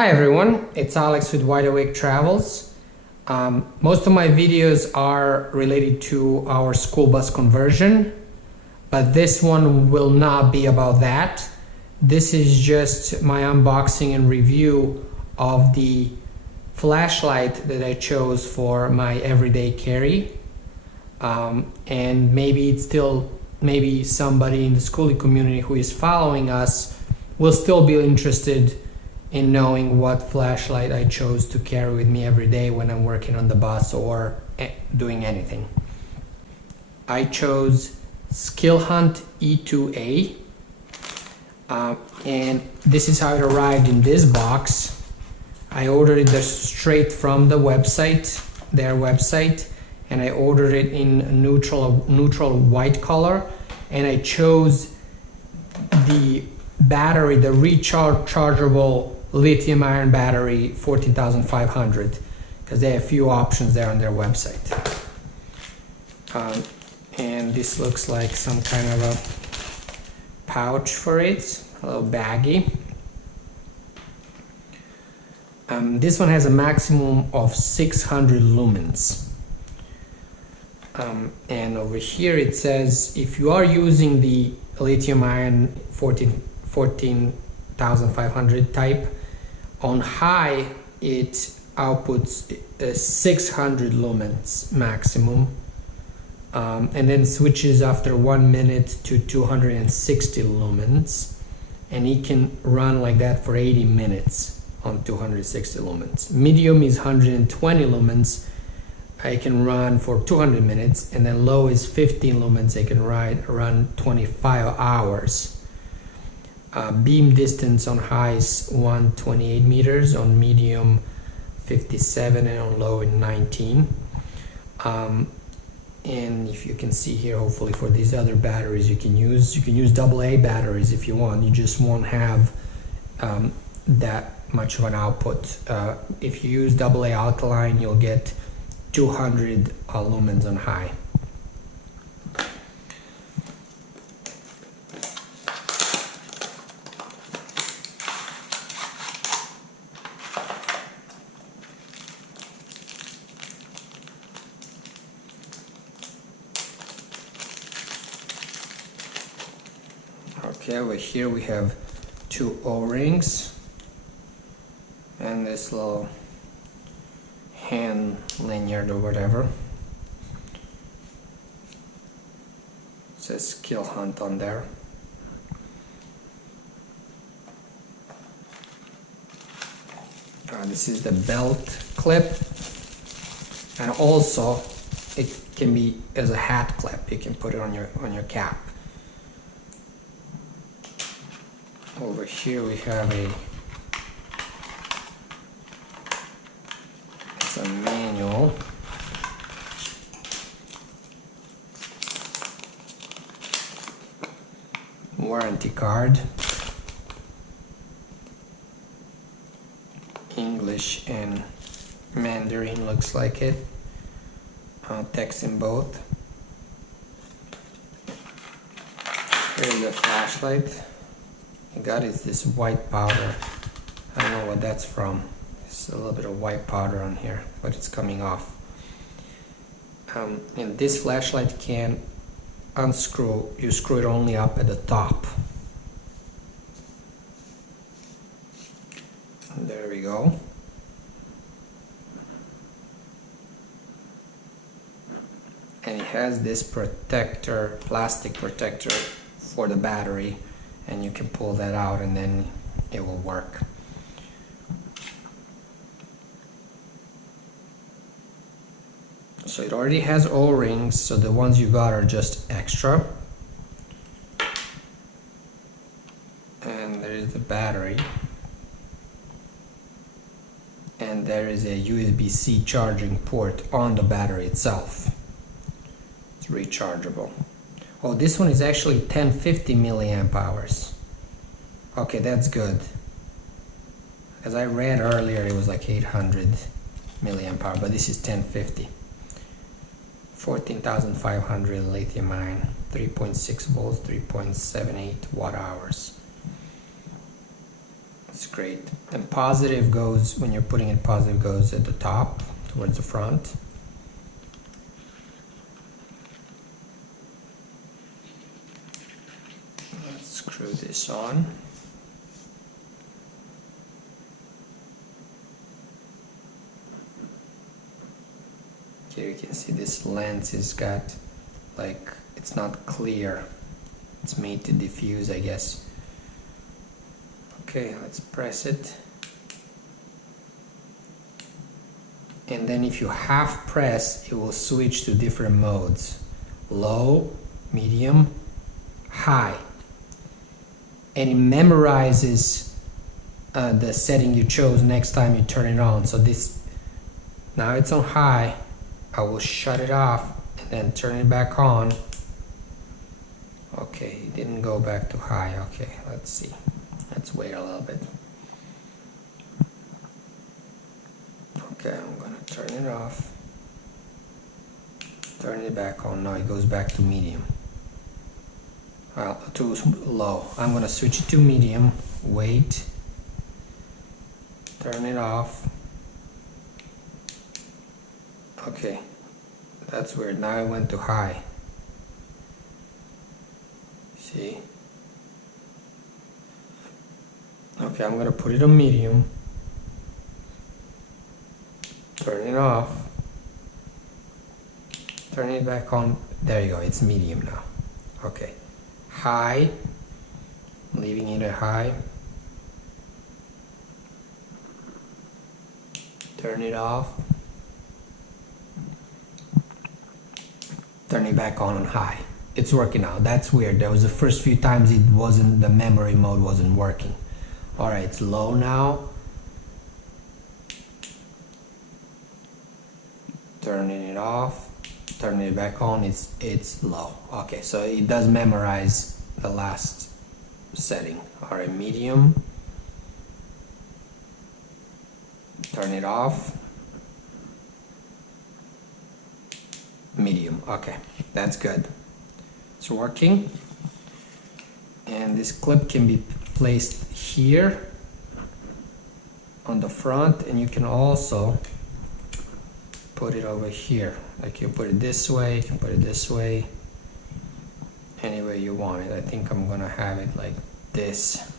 Hi everyone, it's Alex with Wide Awake Travels. Most of my videos are related to our school bus conversion, but this one will not be about that. This is just my unboxing and review of the flashlight that I chose for my everyday carry. And maybe somebody in the schooling community who is following us will still be interested in knowing what flashlight I chose to carry with me every day when I'm working on the bus or doing anything. I chose Skilhunt E2A, and this is how it arrived in this box. I ordered it straight from the website, their website, and I ordered it in neutral white color, and I chose the battery, the rechargeable lithium-ion battery 14,500, because they have a few options there on their website. And this looks like some kind of a pouch for it, a little baggy. This one has a maximum of 600 lumens. And over here it says if you are using the lithium-ion 14,500 type, on high it outputs 600 lumens maximum, and then switches after 1 minute to 260 lumens, and it can run like that for 80 minutes on 260 lumens. Medium is 120 lumens, I can run for 200 minutes, and then low is 15 lumens, I can run 25 hours. Beam distance on high is 128 meters, on medium 57, and on low 19. And if you can see here, hopefully for these other batteries you can use AA batteries if you want. You just won't have that much of an output. If you use AA alkaline, you'll get 200 lumens on high. Okay, over here we have two O-rings and this little hand lanyard or whatever. It says Skilhunt on there. This is the belt clip, and also it can be as a hat clip. You can put it on your cap. Over here we have it's a manual. Warranty card. English and Mandarin looks like it. Text in both. Here's the flashlight. I got is this white powder. I don't know what that's from. There's a little bit of white powder on here, but it's coming off. And this flashlight can unscrew. You screw it only up at the top. And there we go. And it has this protector, plastic protector for the battery, and you can pull that out and then it will work. So it already has O-rings, so the ones you got are just extra. And there is the battery. And there is a USB-C charging port on the battery itself. It's rechargeable. Oh, this one is actually 1050 milliamp hours. Okay, that's good. As I read earlier, it was like 800 milliamp hour, but this is 1050. 14,500 lithium ion, 3.6 volts, 3.78 watt hours. It's great. And positive goes, when you're putting it, positive goes at the top towards the front. Let's screw this on. Here you can see this lens has got, like, it's not clear. It's made to diffuse, I guess. Okay, let's press it. And then if you half press, it will switch to different modes. Low, medium, high. And it memorizes the setting you chose next time you turn it on. So this, now it's on high. I will shut it off and then turn it back on. Okay, it didn't go back to high. Okay, let's see. Let's wait a little bit. Okay, I'm gonna turn it off. Turn it back on. Now it goes back to medium. Well, to low. I'm gonna switch it to medium. Wait. Turn it off. Okay, that's weird. Now I went to high. See? Okay, I'm gonna put it on medium. Turn it off. Turn it back on. There you go, it's medium now. Okay. High. Leaving it at high. Turn it off. Turn it back on high. It's working now. That's weird. There was the first few times it wasn't, the memory mode wasn't working. Alright, it's low now. Turning it off. Turning it back on, it's low. Okay, so it does memorize the last setting. Alright, medium. Turn it off. Medium. Okay, that's good. It's working. And this clip can be placed here on the front, and you can also put it over here. Like you put it this way, you can put it this way, any way you want it. I think I'm gonna have it like this.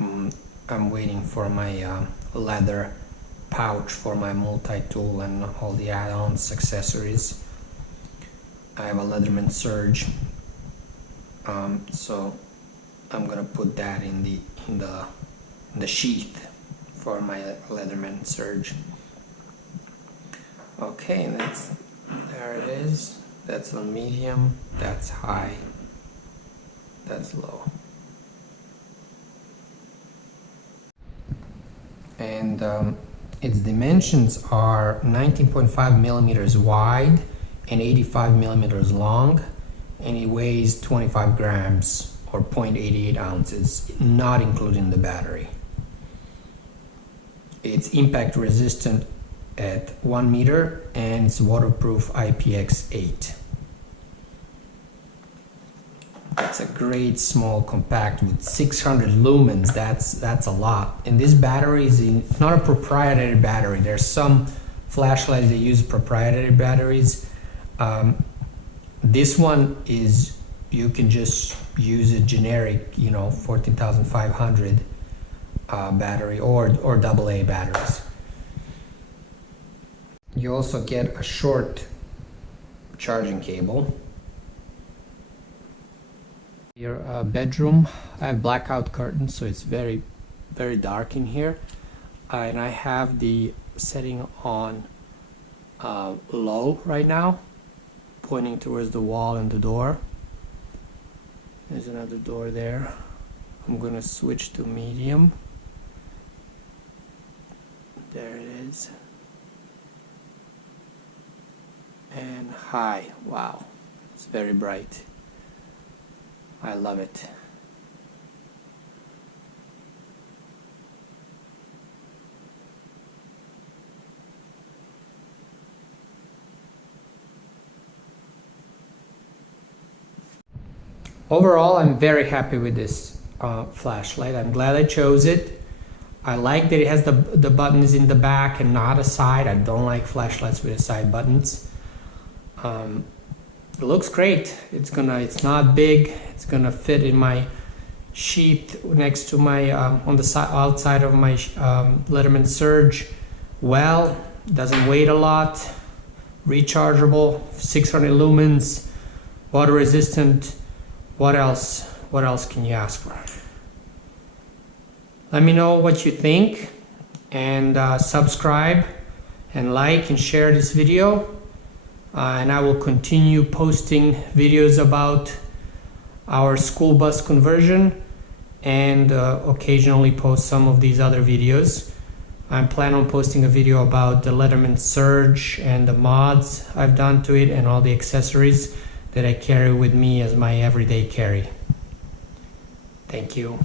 I'm waiting for my leather pouch for my multi-tool and all the add-ons, accessories. I have a Leatherman Surge, so I'm gonna put that in the sheath for my Leatherman Surge. Okay, there it is. That's on medium, that's high, that's low. And its dimensions are 19.5 millimeters wide and 85 millimeters long, and it weighs 25 grams or 0.88 ounces, not including the battery. It's impact resistant at 1 meter and it's waterproof IPX8. It's a great small compact with 600 lumens. That's a lot. And this battery is it's not a proprietary battery. There's some flashlights that use proprietary batteries. This one is, you can just use a generic, 14,500 battery or AA batteries. You also get a short charging cable. Your bedroom, I have blackout curtains, so it's very, very dark in here. And I have the setting on low right now, pointing towards the wall and the door. There's another door there. I'm gonna switch to medium. There it is. And high. Wow, it's very bright. I love it. Overall, I'm very happy with this flashlight. I'm glad I chose it. I like that it has the button is in the back and not a side. I don't like flashlights with the side buttons. It looks great. It's not big. It's gonna fit in my sheath next to my on the outside of my Letterman Surge. Well, doesn't weigh a lot. Rechargeable, 600 lumens, water resistant. What else? What else can you ask for? Let me know what you think, and subscribe and like and share this video, and I will continue posting videos about our school bus conversion, and occasionally post some of these other videos. I'm planning on posting a video about the Letterman Surge and the mods I've done to it and all the accessories that I carry with me as my everyday carry. Thank you.